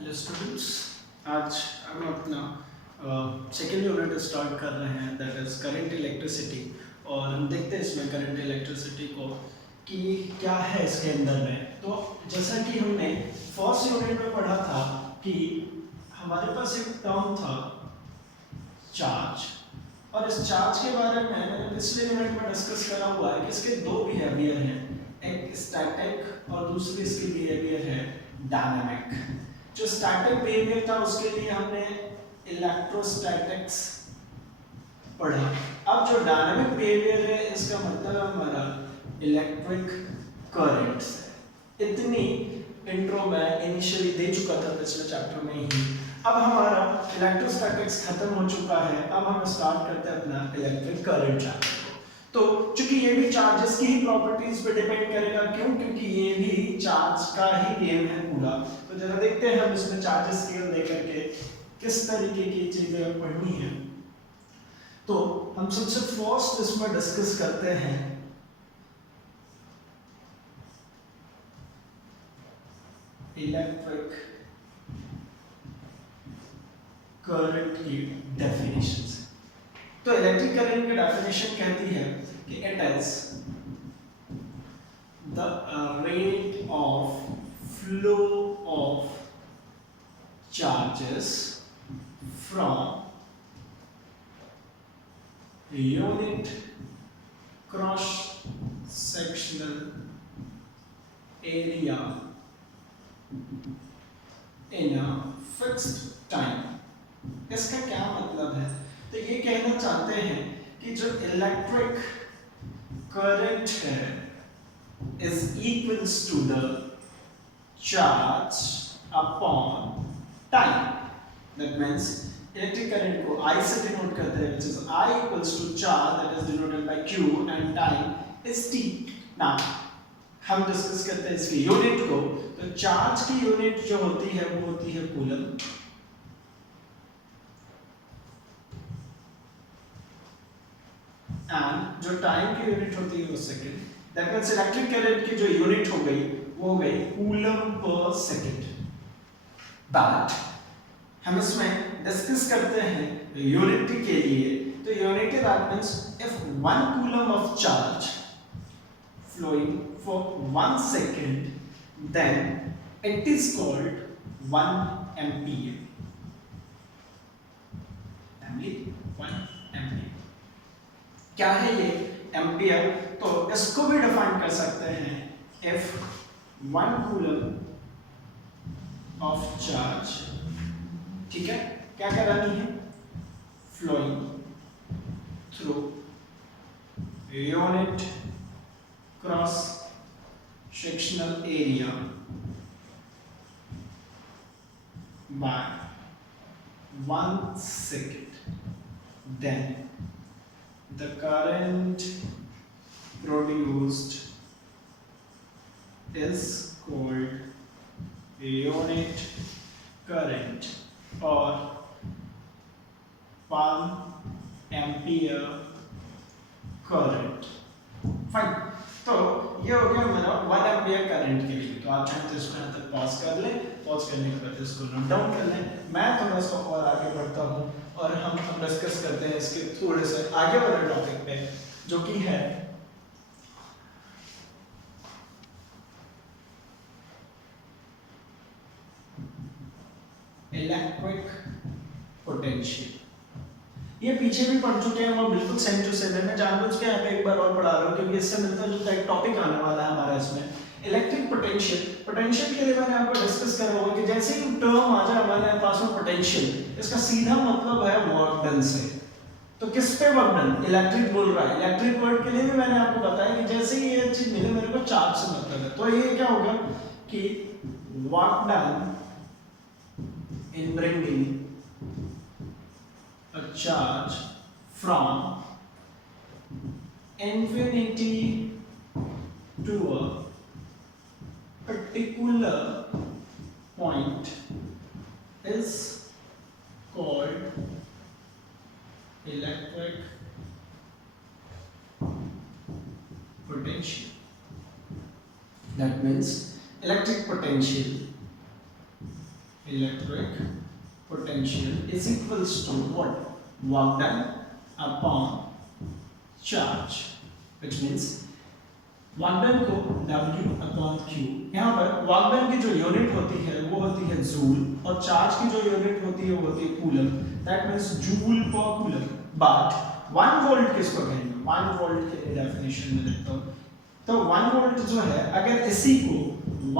Hello students, आज हम अपना सेकेंड यूनिट स्टार्ट कर रहे हैं, दैट इज़ करंट इलेक्ट्रिसिटी। और हम देखते हैं इसमें करंट इलेक्ट्रिसिटी को कि क्या है इसके अंदर में। तो जैसा कि हमने फर्स्ट यूनिट में पढ़ा था कि हमारे पास एक टर्म था चार्ज, और इस चार्ज के बारे में मैंने पिछले यूनिट में डिस्कस करा हुआ है कि इसके दो बिहेवियर हैं, एक स्टैटिक और दूसरी इसकी बिहेवियर है डायनामिक। जो स्टैटिक बिहेवियर था उसके लिए हमने इलेक्ट्रोस्टैटिक्स पढ़ा। अब जो डायनामिक बिहेवियर है इसका मतलब हमारा इलेक्ट्रिक करंट्स है। इतनी इंट्रो में इनिशियली दे चुका था पिछले चैप्टर में ही। अब हमारा इलेक्ट्रोस्टैटिक्स खत्म हो चुका है, अब हम स्टार्ट करते हैं अपना इलेक्ट्रिक करंट चैप्टर। तो चूंकि ये भी चार्जेस की ही प्रॉपर्टीज पे डिपेंड करेगा, क्यों? क्योंकि ये भी चार्ज का ही गेम है पूरा। तो जरा देखते हैं हम इसमें चार्जेस स्केल लेकर के किस तरीके की चीजें पढ़नी है। तो हम सबसे फर्स्ट इसमें डिस्कस करते हैं इलेक्ट्रिक करंट की डेफिनेशन से। तो इलेक्ट्रिक करंट की डेफिनेशन कहती है कि it is the rate of flow of charges from unit cross sectional area in a fixed time। इसका क्या मतलब है? तो ये कहना चाहते हैं कि जो इलेक्ट्रिक करंट है is equals to the charge upon time। That means electric current को I से denote करते हैं, which is I equals to charge that is denoted by Q and time is T। Now हम discuss करते हैं इसकी unit को। तो चार्ज की यूनिट जो होती है वो होती है कूलम, एंड जो टाइम की यूनिट होती है वो second. That means electric current की जो यूनिट हो गई वो हो गई कूलम पर सेकंड। बट हम इसमें डिस्कस करते हैं यूनिटी के लिए। तो unity that means if 1 coulomb of charge flowing for 1 second then it is called 1 ampere। 1 ampere क्या है ये एम्पियर? तो इसको भी डिफाइन कर सकते हैं, if 1 कूलम ऑफ चार्ज, ठीक है, क्या करानी है? Flowing through unit cross sectional area by 1 second, then the current produced is called unit current or 1 ampere current। Fine. तो ये हो गया मेरा 1 एम्पियर करंट के लिए। तो आप चाहें तो इसको यहाँ तक पॉज कर लें, पॉज करने के बाद इसको नोट डाउन कर लें। मैं थोड़ा सा और आगे बढ़ता हूँ और हम डिस्कस करते हैं इसके थोड़े से आगे वाले टॉपिक पे, जो कि है इलेक्ट्रिक पोटेंशियल। ये पीछे भी पढ़ चुके हैं, वो बिल्कुल सेम टू सेम है। मैं जानबूझ के यहाँ पे एक बार और पढ़ा रहा हूँ क्योंकि इससे मिलता जुलता एक टॉपिक आने वाला है हमारा इसमें। इलेक्ट्रिक पोटेंशियल, पोटेंशियल के लिए मैंने आपको डिस्कस करा होगा कि जैसे ही टर्म आ जाए हमारे पास में पोटेंशियल, इसका सीधा मतलब है वर्क डन से। तो किस पे वर्क डन? इलेक्ट्रिक बोल रहा है। इलेक्ट्रिक वर्ड के लिए भी मैंने आपको बताया कि जैसे ही ये चीज मिले मेरे को चार्ज से मतलब है। तो ये क्या होगा कि work done in bringing a charge from infinity to a particular point is called electric potential। That means electric potential electric potential is equals to what? Work done upon charge, which means work done को W upon Q, यहाँ पर work done की जो unit होती है वो होती है जूल और चार्ज की जो यूनिट होती है वो होती है कूलम, दैट मींस जूल पर कूलम। बट 1 वोल्ट किसको कहेंगे? 1 वोल्ट के डेफिनेशन में लिखता हूँ, तो 1 वोल्ट जो है अगर इसी को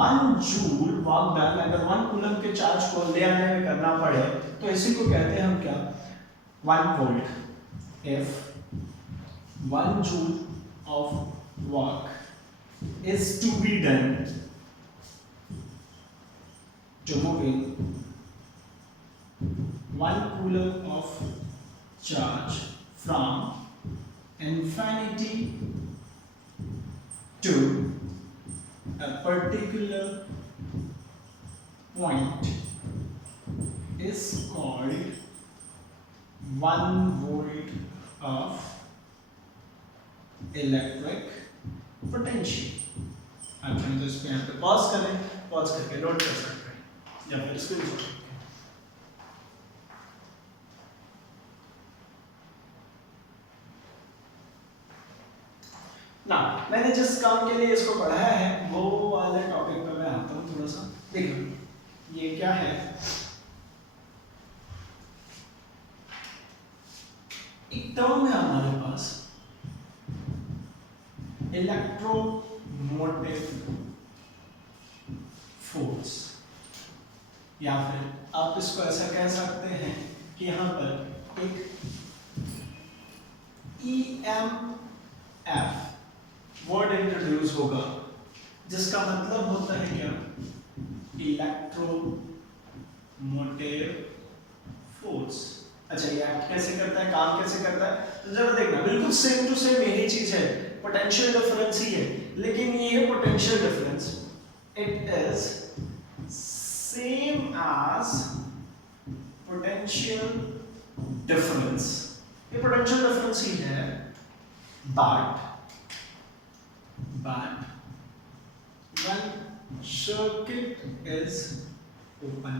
1 जूल वर्क डन अगर 1 कूलम के चार्ज को ले आने में करना पड़े तो इसी को कहते हैं हम क्या? 1 volt. if 1 joule of work is to be done to moving 1 coulomb of charge from infinity to a particular point is called 1 volt of electric potential। आप चाहें तो इसको यहाँ पे पॉज करें, पॉज करके नोट कर सकते हैं या फिर इसको लिख सकते हैं। ना मैंने जिस काम के लिए इसको पढ़ाया है वो वाले टॉपिक पे मैं आता हूँ थोड़ा सा। देखो ये क्या है, एक टर्म है हमारे पास इलेक्ट्रोमोटिव फोर्स, या फिर आप इसको ऐसा कह सकते हैं कि यहाँ पर एक EMF वर्ड इंट्रोड्यूस होगा जिसका मतलब होता है क्या? Electromotive force. अच्छा ये एक्ट कैसे करता है, काम कैसे करता है? तो जरा देखना, बिल्कुल सेम टू सेम यही चीज है, पोटेंशियल डिफरेंस ही है, लेकिन ये potential difference it is same as potential difference, ये पोटेंशियल डिफरेंस ही है, but when circuit is open,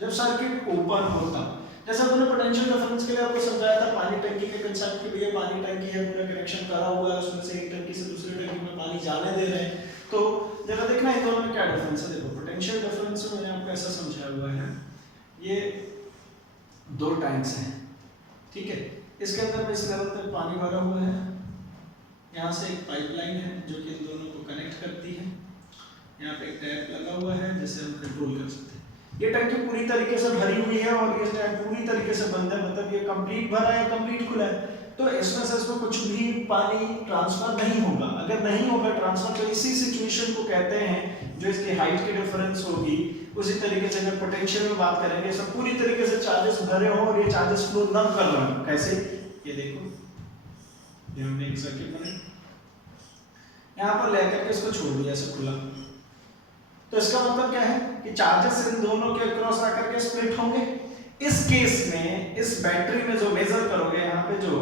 जब सर्किट ओपन होता, जैसे हमने पोटेंशियल डिफरेंस के लिए आपको समझाया था पानी टंकी के कंसेप्ट के लिए, पानी टंकी है पूरा कनेक्शन करा हुआ है, उसमें से एक टंकी से दूसरी टंकी में पानी जाने दे रहे हैं, तो जरा देखना इन दोनों में क्या डिफरेंस है। देखो पोटेंशियल डिफरेंस में मैंने आपको ऐसा समझाया हुआ है, ये 2 टैंक्स हैं, ठीक है, इसके अंदर में इस लेवल तक पानी भरा हुआ है, यहाँ से एक पाइपलाइन है जो कि इन दोनों को कनेक्ट करती है, यहाँ पे एक टैप लगा हुआ है जिससे हम कंट्रोल कर सकते हैं। ये टंकी पूरी तरीके से भरी हुई है और ये टैप पूरी तरीके से बंद है, मतलब ये कंप्लीट भरा है, कंप्लीट खुला है, तो इसमें से इसमें कुछ भी पानी ट्रांसफर नहीं होगा। अगर नहीं होगा ट्रांसफर तो इसी सिचुएशन को कहते हैं जो इसकी हाइट की डिफरेंस होगी। उसी तरीके से अगर पोटेंशियल में बात करेंगे, सब पूरी तरीके से चार्जेस भरे हो और ये चार्जेस फ्लो न कर रहे हो, कैसे? ये देखो ये हमने एक सर्किट बनाई, यहाँ पर लेकर के इसको छोड़ दिया ऐसे खुला, तो इसका मतलब क्या है कि चार्जेस इन दोनों के क्रॉस आकर के स्प्लिट होंगे। इस केस में इस बैटरी में जो मेजर करोगे, यहाँ पे जो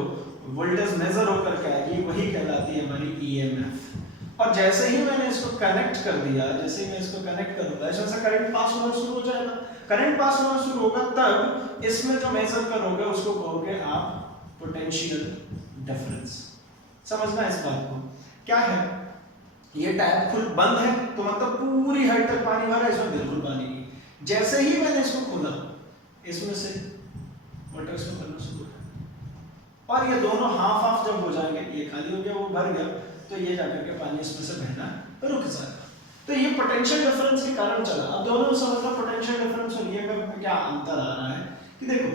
वोल्टेज मेजर होकर के आएगी वही कहलाती है हमारी EMF। और जैसे ही मैंने इसको कनेक्ट कर दिया, जैसे ही मैं इसको कनेक्ट करूंगा इसमें से करंट पास होना शुरू हो जाएगा। करंट पास होना शुरू होगा तब इसमें जो मेजर करोगे उसको कहोगे आप पोटेंशियल डिफरेंस। समझना इस बात को, क्या है ये टैप खुल बंद है तो मतलब पूरी हाइट तक पानी भरा है, इसमें बिल्कुल पानी नहीं। जैसे ही मैंने इसको खोला इसमें से वाटर इसमें भरना शुरू है और ये दोनों हाफ हाफ जब हो जाएंगे, ये खाली हो गया वो भर गया, तो ये जाकर के पानी इसमें से बहना रुक जाएगा। तो ये पोटेंशियल डिफरेंस के कारण चला। अब दोनों में समझना पोटेंशियल डिफरेंस और ये में क्या अंतर आ रहा है कि देखो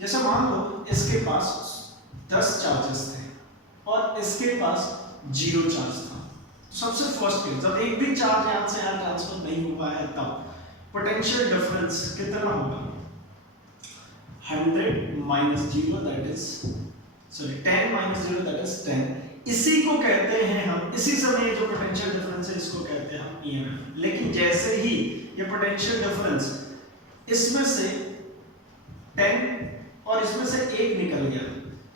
जैसे मान लो इसके पास 10 चार्जेस थे और इसके पास 0 चार्ज था। सबसे फर्स्ट केस जब एक भी चार्ज यहाँ से यहाँ ट्रांसफर नहीं हुआ है तब पोटेंशियल डिफरेंस कितना होगा? 100 minus 0 that is 10 minus 0 that is 10। इसी को कहते हैं हम, इसी समय जो पोटेंशियल डिफरेंस है इसको कहते हैं हम EMF। लेकिन जैसे ही ये पोटेंशियल डिफरेंस इसमें से 10 और इसमें से 1 निकल गया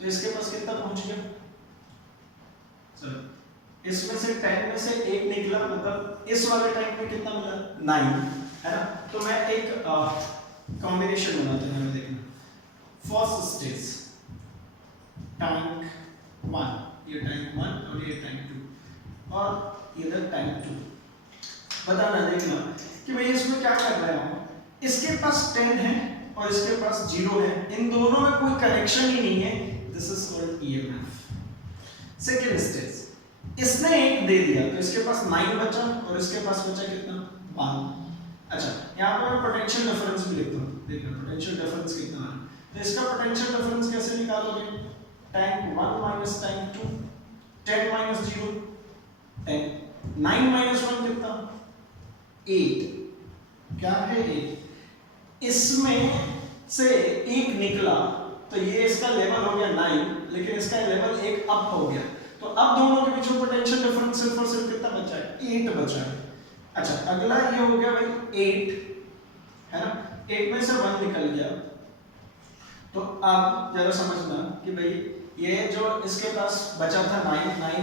तो इसके पास कितना पहुंच गया? इसमें से 10 में से 1 निकला, मतलब इस वाले टैंक में कितना मिला? 9, है ना। तो मैं एक कॉम्बिनेशन बनाते हैं, हमें देखना फर्स्ट स्टेज टैंक 1, ये टैंक 1 और ये टैंक 2 और इधर टैंक 2। बताना देखना कि भाई इसमें क्या कर रहे हैं हम, इसके पास 10 है और इसके पास 0 है, इन दोनों में कोई कनेक्शन ही नहीं है, this is called EMF. Second stage इसने 1 दे दिया तो इसके पास 9 बचा और इसके पास बचा कितना 1। अच्छा यहाँ पर मैं पोटेंशियल डिफरेंस भी लिखता हूँ, देखना पोटेंशियल डिफरेंस कितना है। तो इसका पोटेंशियल डिफरेंस कैसे निकालोगे, tank 1 minus tank 2, 10 minus 0 10, 9 minus 1 कितना 8, क्या है 8, इसमें से 1 निकला तो ये इसका लेवल हो गया 9, लेकिन इसका लेवल 1 अप हो गया, तो अब दोनों के बीच में पोटेंशियल डिफरेंस सिर्फ और सिर्फ कितना बचा है 8 बचा है। अच्छा अगला ये हो गया भाई 8 है ना, 8 में से 1 निकल गया, तो अब जरा समझना कि भाई ये जो इसके पास बचा था 9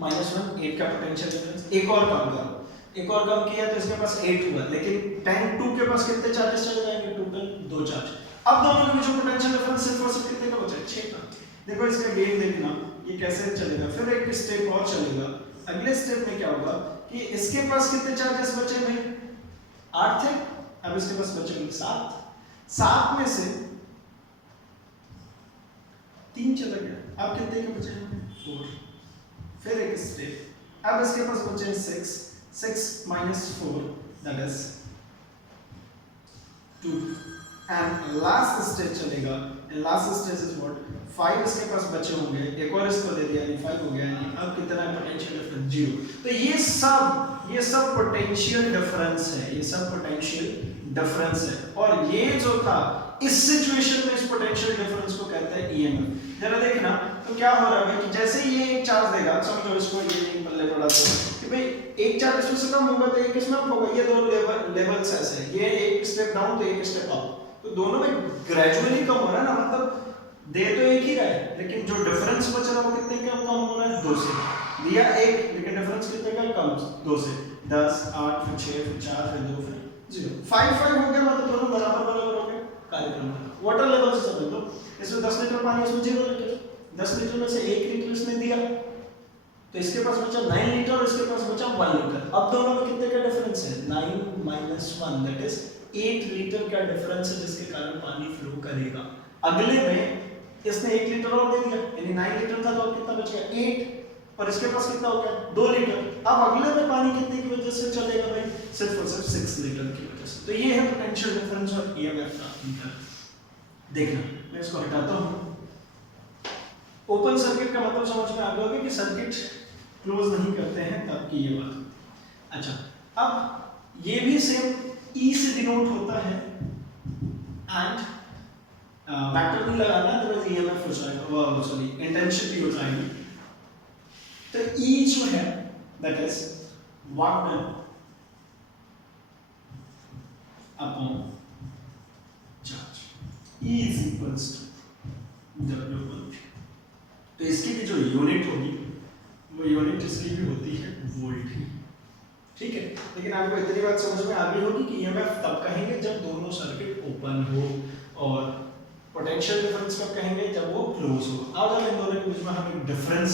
माइनस 1 8 का पोटेंशियल डिफरेंस, एक और कम करो, एक और कम किया तो इसके पास 8 हुआ, लेकिन टैंक 2 के पास कितने चार्जेस चले जाएंगे, टोटल 2 चार्ज। अब दोनों के बीच में पोटेंशियल डिफरेंस सिर्फ और सिर्फ कितने का बचा है 6 का। देखो इसका गेम देखना ये कैसे चलेगा, फिर एक स्टेप और चलेगा, अगले स्टेप में क्या होगा कि इसके पास कितने चार्जेस बचे भाई 8 थे, अब इसके पास बचेंगे 7, 7 में से 3 चला गया, अब कितने के बचे हैं 4, फिर एक स्टेप, अब इसके पास बचे 6, 6 minus 4 that is 2 and last stage चलेगा, last stage is what 5 इसके पास बचे होंगे, एक और इसको दे दिया यानी 5 हो गया, यानी अब कितना है पोटेंशियल डिफरेंस 0। तो ये सब पोटेंशियल डिफरेंस है, ये सब पोटेंशियल डिफरेंस है, और ये जो था इस सिचुएशन में इस पोटेंशियल डिफरेंस को कहते हैं ईएमएफ। जरा देखना तो क्या हो रहा है कि जैसे ये एक चार्ज देगा, समझो इसको ये बल्ले पड़ा तो कि भाई एक चार्ज इसमें से कम होगा तो एक इसमें अप होगा, ये दो लेवल्स ऐसे हैं, ये एक स्टेप डाउन तो एक स्टेप अप, तो दोनों में ग्रेजुअली कम हो रहा है ना, मतलब दे तो एक ही रहा है लेकिन जो डिफरेंस बच रहा है वो कितने का कम हो रहा है 2 से, दिया 1 लेकिन डिफरेंस कितने का कम 2 से, 10 8 फिर 6 फिर 4 फिर 2 फिर 0, 5 5 हो गया, मतलब दोनों बराबर बराबर हो गए कार्यक्रम का। वाटर लेवल से समझ लो, इसमें 10 लीटर पानी इसमें 0 लीटर, 10 लीटर में से 1 लीटर इसने दिया तो इसके पास बचा 9 लीटर और इसके पास बचा 1 लीटर। अब दोनों में कितने का डिफरेंस है 9 माइनस 1 दैट इज 8 लीटर का डिफरेंस है जिसके कारण पानी फ्लो करेगा। अगले में इसने 1 लीटर और दे दिया यानी 9 लीटर था तो अब कितना बच गया 8 और इसके पास कितना हो गया 2 लीटर। अब अगले में पानी कितने की वजह से चलेगा भाई सिर्फ और सिर्फ 6 लीटर की वजह से। तो ये है पोटेंशियल डिफरेंस और ईएमएफ का अंतर। देखना मैं इसको हटाता हूं। ओपन सर्किट का मतलब समझ में आ गया होगा कि सर्किट क्लोज नहीं करते हैं तब की ये बात। अच्छा अब ये भी सेम ई से डिनोट होता है एंड वेक्टर नहीं लगाना तो ईएमएफ हो जाएगा, वो सॉरी इंटेंसिटी हो जाएगी। तो ई जो है that is 1 upon charge, E is equals to W1। तो इसकी भी जो यूनिट होगी वो यूनिट इसकी भी होती है वोल्ट ही, ठीक है। लेकिन आपको इतनी बात समझ में आ गई होगी कि ईएमएफ तब कहेंगे जब दोनों सर्किट ओपन हो और पोटेंशियल डिफरेंस कब कहेंगे जब वो क्लोज हो। अब जब इन दोनों के बीच में हम एक डिफरेंस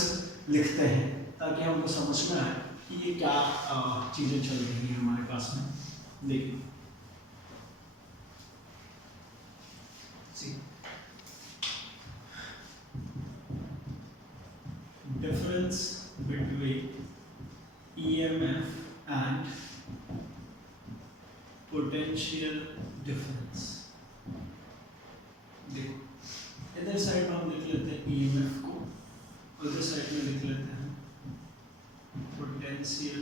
लिखते हैं ताकि हमको समझ में आए कि ये क्या चीजें चल रही हैं हमारे पास में। देखिए difference between EMF and potential difference। देखो इधर साइड में हम लिख लेते हैं EMF को, उधर साइड में लिख लेते हैं potential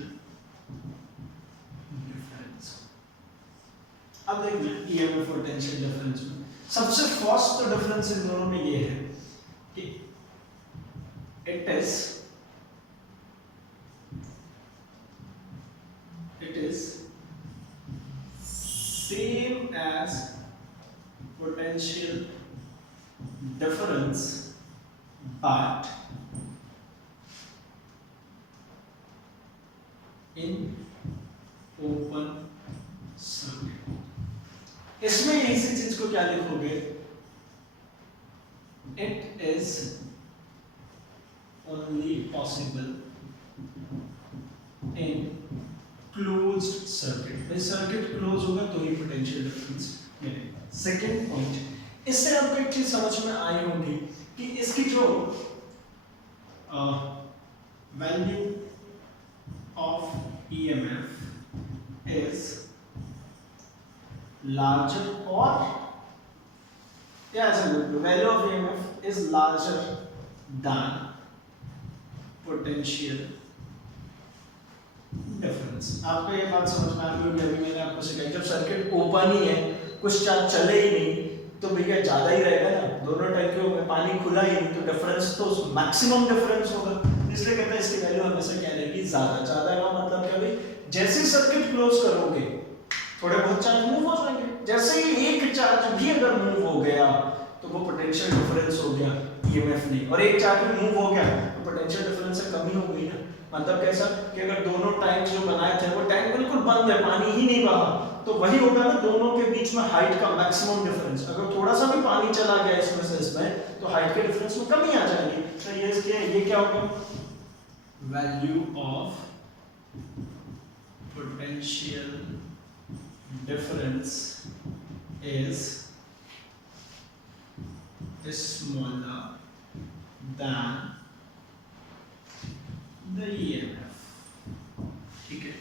difference। अब देखना EMF potential difference में सबसे फर्स्ट डिफरेंस इन दोनों में ये है कि it is same as potential difference but in open circuit। इसमें इसी चीज को क्या लिखोगे, it is only possible in closed circuit. भाई सर्किट क्लोज होगा तो ही पोटेंशियल डिफरेंस मिलेगा। सेकेंड पॉइंट, इससे आपको एक चीज समझ में आई होगी कि इसकी जो value of EMF is larger or yeah, the value of EMF is larger than potential difference। आपको ये बात समझ में आ गई होगी, अभी मैंने आपको सिखाई जब सर्किट ओपन ही है, कुछ चार्ज चले ही नहीं, तो भैया ज्यादा ही रहेगा ना, दोनों टैंकियों में पानी खुला ही नहीं, तो डिफरेंस तो मैक्सिमम डिफरेंस होगा। इसलिए कहते हैं इसकी वैल्यू हमेशा क्या रहेगी, ज्यादा। ज्यादा का मतलब क्या भाई, जैसे सर्किट क्लोज करोगे थोड़े बहुत चार्ज मूव हो जाएंगे, जैसे ही एक चार्ज भी अगर मूव हो गया तो वो पोटेंशियल डिफरेंस हो गया, ईएमएफ नहीं। और एक चार्ज भी मूव हो गया तो पोटेंशियल डिफरेंस से कमी हो गई ना। मतलब कैसा कि अगर दोनों टैंक जो बनाए थे वो टैंक बिल्कुल बंद है, पानी ही नहीं बहा, तो वही होगा ना दोनों के बीच में हाइट का मैक्सिमम डिफरेंस। अगर थोड़ा सा भी पानी चला गया इसमें से इसमें तो हाइट के डिफरेंस में कमी आ जाएगी। तो ये क्या होगा, value of potential difference is smaller than the EMF। ठीक है,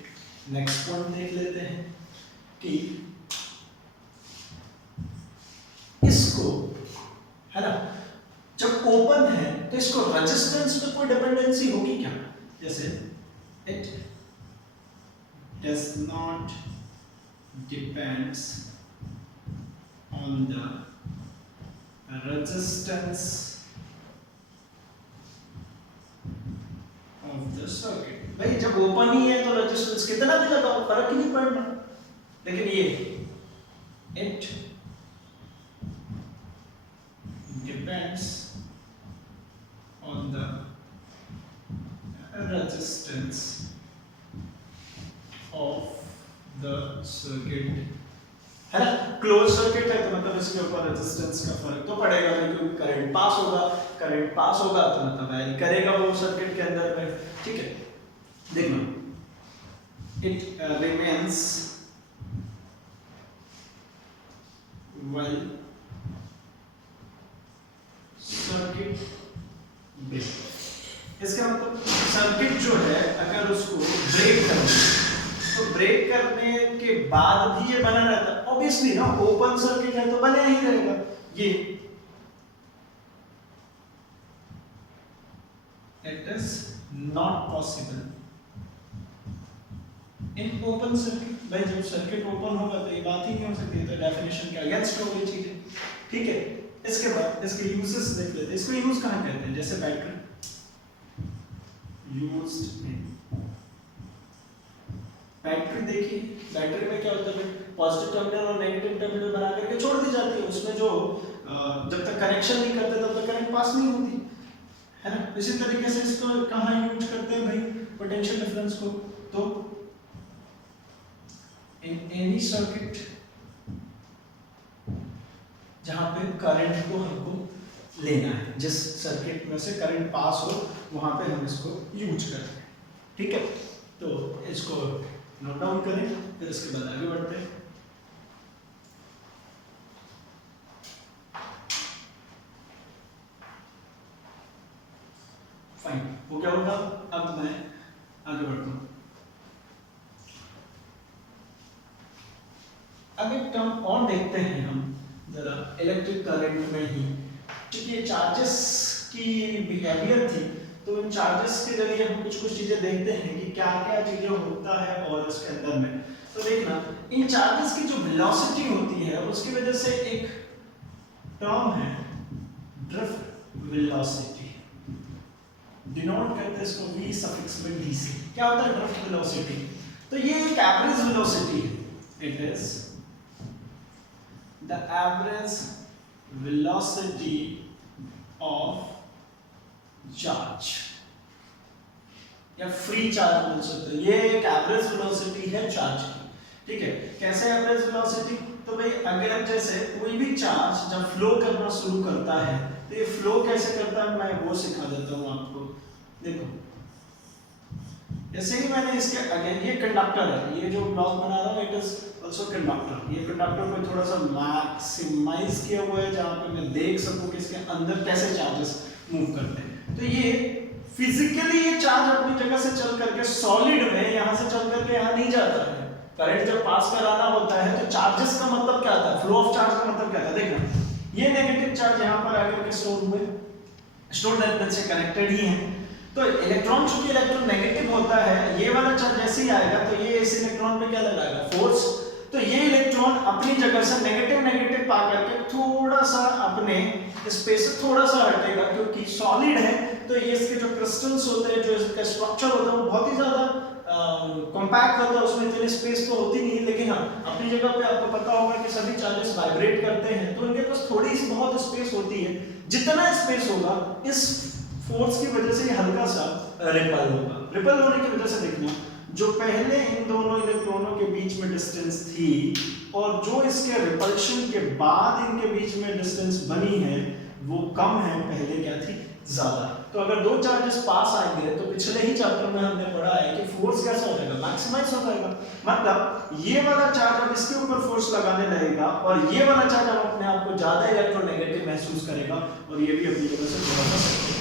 नेक्स्ट पॉइंट देख लेते हैं कि इसको है ना, जब ओपन है तो इसको रेजिस्टेंस पे कोई डिपेंडेंसी होगी क्या, जैसे it does not depends on the resistance of the circuit। भाई जब ओपन ही है तो रेजिस्टेंस कितना भी लगाओ फर्क ही नहीं पड़ना। लेकिन ये it depends on the resistance of the circuit, है ना। क्लोज सर्किट है तो मतलब इसके ऊपर रेजिस्टेंस का फर्क तो पड़ेगा नहीं, क्योंकि करंट पास होगा, करंट पास होगा तो मतलब वैरी करेगा वो सर्किट के अंदर में। ठीक है, देखना it remains while circuit break. इसका मतलब सर्किट जो है अगर उसको ब्रेक करना तो ब्रेक करने के बाद भी ये बना रहता है, ऑब्वियसली ना, ओपन सर्किट है तो बना ही रहेगा। ये it is not possible in open circuit. भाई जब सर्किट ओपन होगा तो ये बात ही नहीं हो सकती, तो डेफिनेशन के अगेंस्ट हो गई चीज है। ठीक है, इसके बाद इसके यूजेस देख लेते हैं। इसको यूज कहां कहते हैं, जैसे बैटरी यूज्ड इन, बैटरी देखिए, बैटरी में क्या होता है, पॉजिटिव टर्मिनल और नेगेटिव टर्मिनल बना करके छोड़ दी जाती है, उसमें जो जब तक कनेक्शन नहीं करते तब तक करंट पास नहीं होती है ना। इसी तरीके से इसको कहाँ यूज करते हैं भाई, पोटेंशियल डिफरेंस को, तो इन एनी सर्किट जहां पे करंट को हमको लेना है, जिस सर्किट में से करंट पास हो वहां पे हम इसको यूज करते हैं। ठीक है, तो इसको नोट डाउन करें, फिर इसके बाद आगे बढ़ते हैं। फाइन, वो क्या होगा, अब मैं आगे बढ़ता हूं। अब एक टर्म और देखते हैं हम जरा इलेक्ट्रिक करंट में ही, क्योंकि चार्जेस की बिहेवियर थी, तो इन चार्जेस के जरिए हम कुछ कुछ चीजें देखते हैं कि क्या क्या चीजें होता है और उसके अंदर में। तो देखना, इन चार्जेस की जो वेलोसिटी होती है उसकी वजह से एक टर्म है ड्रिफ्ट वेलोसिटी, डिनोट करते हैं इसको v सफिक्स में d से। क्या होता है ड्रिफ्ट वेलोसिटी, तो ये एक एवरेज वेलोसिटी है, it is the average velocity of charge, या फ्री चार्ज बोल सकते हैं। ये एक एवरेज वेलोसिटी है चार्ज की। ठीक है, कैसे एवरेज वेलोसिटी, तो भाई अगर जैसे कोई भी चार्ज जब फ्लो करना शुरू करता है तो ये फ्लो कैसे करता है मैं वो सिखा देता हूँ आपको। देखो जैसे ही मैंने इसके अगेन ये कंडक्टर है, ये जो ब्लॉक बना रहा हूँ इट इज आल्सो कंडक्टर। ये कंडक्टर को थोड़ा सा मैक्सिमाइज किया हुआ है जहाँ पे मैं देख सकूँ कि इसके अंदर कैसे चार्जेस मूव करते हैं। तो ये फिजिकली ये चार्ज अपनी जगह से चल करके सॉलिड में यहाँ से चल करके यहाँ नहीं जाता है। करंट जब पास कराना होता है तो चार्जेस का मतलब क्या था, फ्लो ऑफ चार्ज का मतलब क्या था। देखना ये नेगेटिव चार्ज यहाँ पर आकर के स्टोर हुए, स्टोर एलिमेंट से कनेक्टेड ही है। तो इलेक्ट्रॉन चूंकि इलेक्ट्रॉन नेगेटिव होता है, ये वाला चार्ज जैसे ही आएगा तो ये इस इलेक्ट्रॉन पे क्या लगाएगा, फोर्स। तो ये इलेक्ट्रॉन अपनी जगह से नेगेटिव नेगेटिव पा करके थोड़ा सा अपने स्पेस से थोड़ा सा हटेगा, क्योंकि सॉलिड है तो ये इसके जो क्रिस्टल्स होते हैं, जो इसका स्ट्रक्चर होता है वो बहुत ही ज्यादा कॉम्पैक्ट होता है, उसमें इतनी स्पेस तो होती नहीं है। लेकिन हाँ अपनी जगह पे आपको पता होगा कि सभी चार्जेस वाइब्रेट करते हैं तो उनके पास थोड़ी सी बहुत स्पेस होती है। जितना स्पेस होगा इस फोर्स की वजह से ये हल्का सा रिपल होगा। रिपल होने की वजह से देखना जो पहले इन दोनों इलेक्ट्रॉनों के बीच में डिस्टेंस थी और जो इसके रिपल्शन के बाद इनके बीच में डिस्टेंस बनी है वो कम है, पहले क्या थी, ज्यादा। तो अगर दो चार्जेस पास आएंगे तो पिछले ही चैप्टर में हमने पढ़ा है कि फोर्स कैसा हो जाएगा, मैक्सिमाइज हो जाएगा। मतलब ये वाला चार्ज अब इसके ऊपर फोर्स लगाने लगेगा और ये वाला चार्ज अब अपने आप को ज्यादा इलेक्ट्रोनेगेटिव महसूस करेगा और ये भी अपनी जगह से थोड़ा सा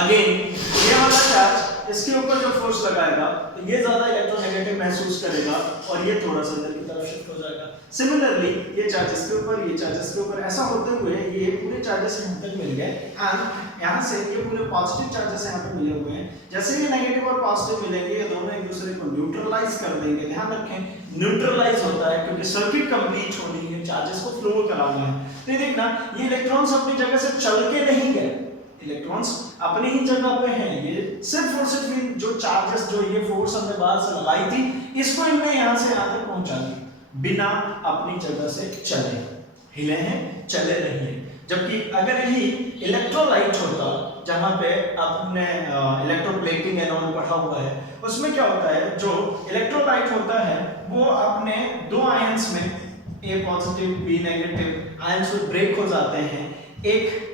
अगेन ये वाला चार्ज इसके ऊपर जो फोर्स लगाएगा तो ये ज्यादा इलेक्ट्रोनेगेटिव महसूस करेगा और ये थोड़ा सा इधर की तरफ शिफ्ट हो जाएगा। सिमिलरली ये चार्जेस के ऊपर, ये चार्जेस के ऊपर, ऐसा होते हुए ये पूरे चार्जेस यहाँ तक मिल गए एंड यहाँ से ये पूरे पॉजिटिव चार्जेस यहाँ पे मिले हुए हैं। जैसे ये नेगेटिव और पॉजिटिव मिलेंगे ये दोनों एक दूसरे को न्यूट्रलाइज कर देंगे। ध्यान रखें न्यूट्रलाइज होता है क्योंकि सर्किट कंप्लीट होनी है, चार्जेस को फ्लो कराना है। तो ये देखना ये इलेक्ट्रॉन्स अपनी जगह से चल के नहीं गए, इलेक्ट्रॉन्स अपनी ही जगह पे हैं। ये सिर्फ और सिर्फ जो चार्जेस जो ये फोर्स हमने बाहर से लगाई थी इसको इनने यहाँ से यहाँ तक पहुंचा दी बिना अपनी जगह से चले, हिले हैं, चले नहीं हैं। जबकि अगर यही इलेक्ट्रोलाइट होता जहां पे आपने इलेक्ट्रोप्लेटिंग एंड ऑल पढ़ा हुआ है, उसमें क्या होता है, जो इलेक्ट्रोलाइट होता है वो अपने दो आयंस में ए पॉजिटिव बी नेगेटिव आयंस में ब्रेक हो जाते हैं, एक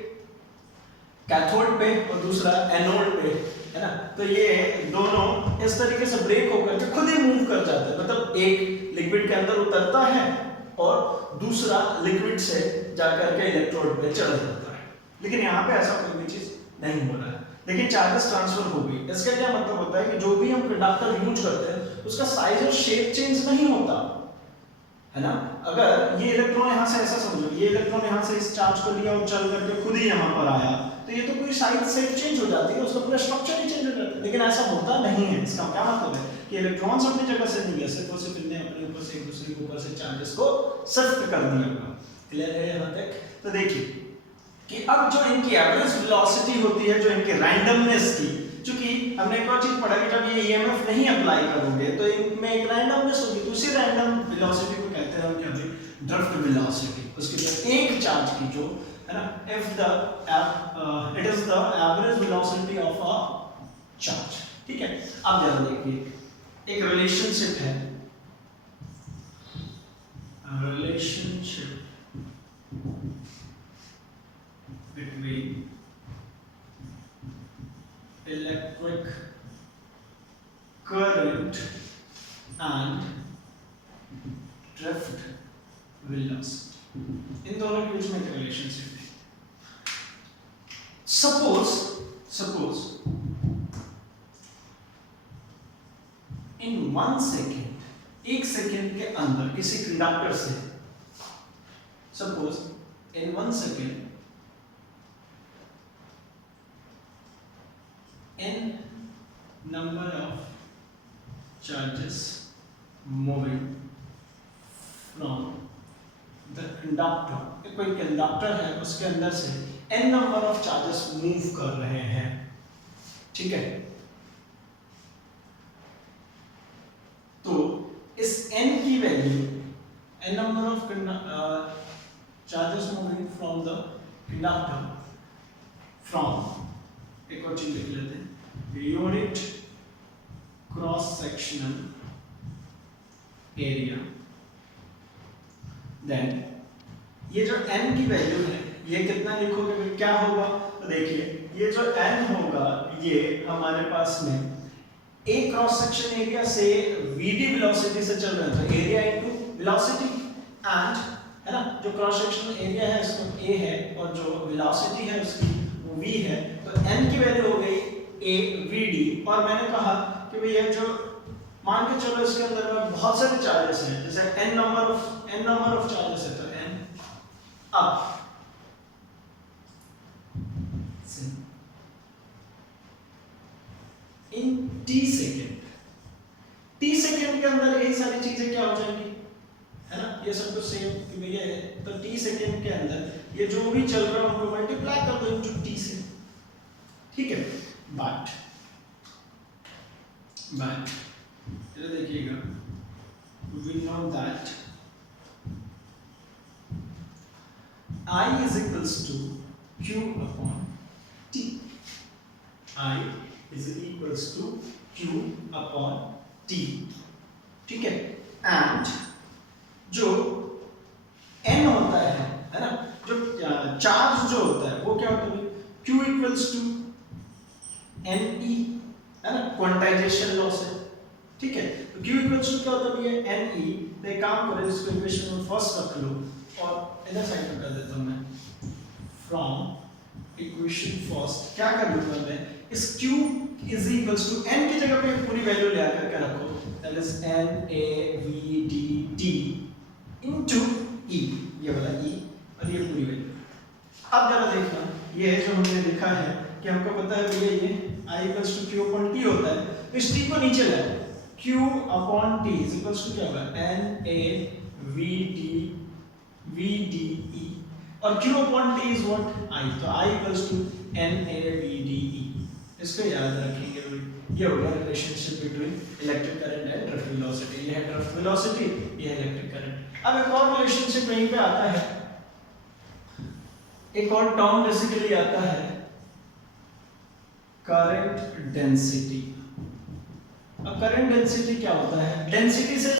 कैथोड पे और दूसरा एनोड पे, है ना। तो ये दोनों इस तरीके से ब्रेक होकर के खुद ही मूव कर जाते हैं। मतलब एक लिक्विड के अंदर उतरता है और दूसरा लिक्विड से जाकर के इलेक्ट्रोड पे चढ़ जाता है। लेकिन यहाँ पे ऐसा कोई भी चीज नहीं हो रहा है, लेकिन चार्जेस ट्रांसफर हो गई। इसका क्या मतलब होता है कि जो भी हम कंडक्टर यूज करते हैं उसका साइज और शेप चेंज नहीं होता है ना। अगर ये इलेक्ट्रॉन यहाँ से ऐसा समझो, ये इलेक्ट्रॉन यहाँ से इस चार्ज को लिया और चल करके खुद ही यहाँ पर आया तो ये तो कोई साइज शेप चेंज हो जाती है, उसका पूरा स्ट्रक्चर ही चेंज हो जाता है। लेकिन ऐसा होता नहीं है। इसका क्या मतलब है कि इलेक्ट्रॉन्स अपनी जगह से नहीं गए, सिर्फ और सिर्फ इन्हें अपने ऊपर से एक दूसरे के ऊपर से चार्जेस को शिफ्ट कर दिया। क्लियर है यहाँ तक। तो देखिए कि अब जो इनकी एवरेज वेलोसिटी होती है, जो इनके रैंडमनेस की, क्योंकि हमने एक और चीज पढ़ा कि जब ये ईएमएफ नहीं अप्लाई करोगे तो इनमें एक रैंडमनेस होगी, तो उसी रैंडम वेलोसिटी को कहते हैं हम क्या भाई, ड्रिफ्ट वेलोसिटी। उसके जो एक चार्ज की जो है ना, if the it is the average velocity of a charge, ठीक है। अब जरा देखिए एक रिलेशनशिप है, relationship between electric current and drift velocity। इन दोनों के बीच में एक रिलेशनशिप है। सपोज इन 1 सेकेंड, 1 सेकेंड के अंदर किसी कंडक्टर से, suppose in 1 second n number of charges moving from the conductor, कोई कंडक्टर है उसके अंदर से n number of charges move कर रहे हैं, ठीक है। तो इस n की value, n number of charges moving from the conductor from, एक और चीज लिख लेते हैं, unit cross sectional area then ये जो n की वैल्यू है ये कितना लिखोगे भाई, क्या होगा? तो देखिए ये जो n होगा ये हमारे पास में a क्रॉस सेक्शन एरिया से vd वेलोसिटी से चल रहा है, तो एरिया इनटू वेलोसिटी, एंड है ना, जो क्रॉस सेक्शनल एरिया है उसमें a है और जो वेलोसिटी है उसकी वो v है, तो n की वैल्यू हो गई a vd। और मैंने कहा कि भाई ये जो मान के चलो इसके अंदर में बहुत सारे चार्जेस हैं, जैसे n नंबर ऑफ चार्जेस है, तो n अब इन t सेकेंड के अंदर ये सारी चीजें क्या हो जाएंगी, है ना, ये सब कुछ सेम कि भैया है, तो t सेकेंड के अंदर ये जो भी चल रहा है उनको मल्टीप्लाई कर दो इनटू t से, ठीक है। बट ये देखिएगा, we know that I is equals to q upon t, I is equals to q upon t, ठीक है। एंड जो n होता है ना, जो चार्ज जो होता है वो क्या होता है, q इक्वल्स टू ne, है ना, क्वांटाइजेशन लॉ से, ठीक है। तो q इक्वल्स टू क्या होता है ये ne, तो एक काम करो इसको इक्वेशन में फर्स्ट रख लो और इधर साइड में कर देता हूं मैं, फ्रॉम इक्वेशन फर्स्ट क्या कर लूंगा मैं, इस q is equals to n की जगह पे पूरी वैल्यू ले आकर के रखो, that is n a v d t into e, ये वाला e और ये पूरी वैल्यू। अब जरा देखना, ये है जो हमने लिखा है कि हमको पता है भैया ये i equals to q upon t होता है, तो इस t को नीचे लाओ, q upon t is equals to क्या होगा, n a v d e, और q upon t is what, i, तो i equals to n a v d e। इसको याद रखेंगे, ये हो गया relationship between electric current and drift velocity, ये है ड्रिफ्ट वेलोसिटी, ये है इलेक्ट्रिक करंट। अब एक और रिलेशनशिप यहीं पे आता है, एक और टर्म बेसिकली आता है करंट डेंसिटी। अब करंट डेंसिटी क्या होता है, डेंसिटी से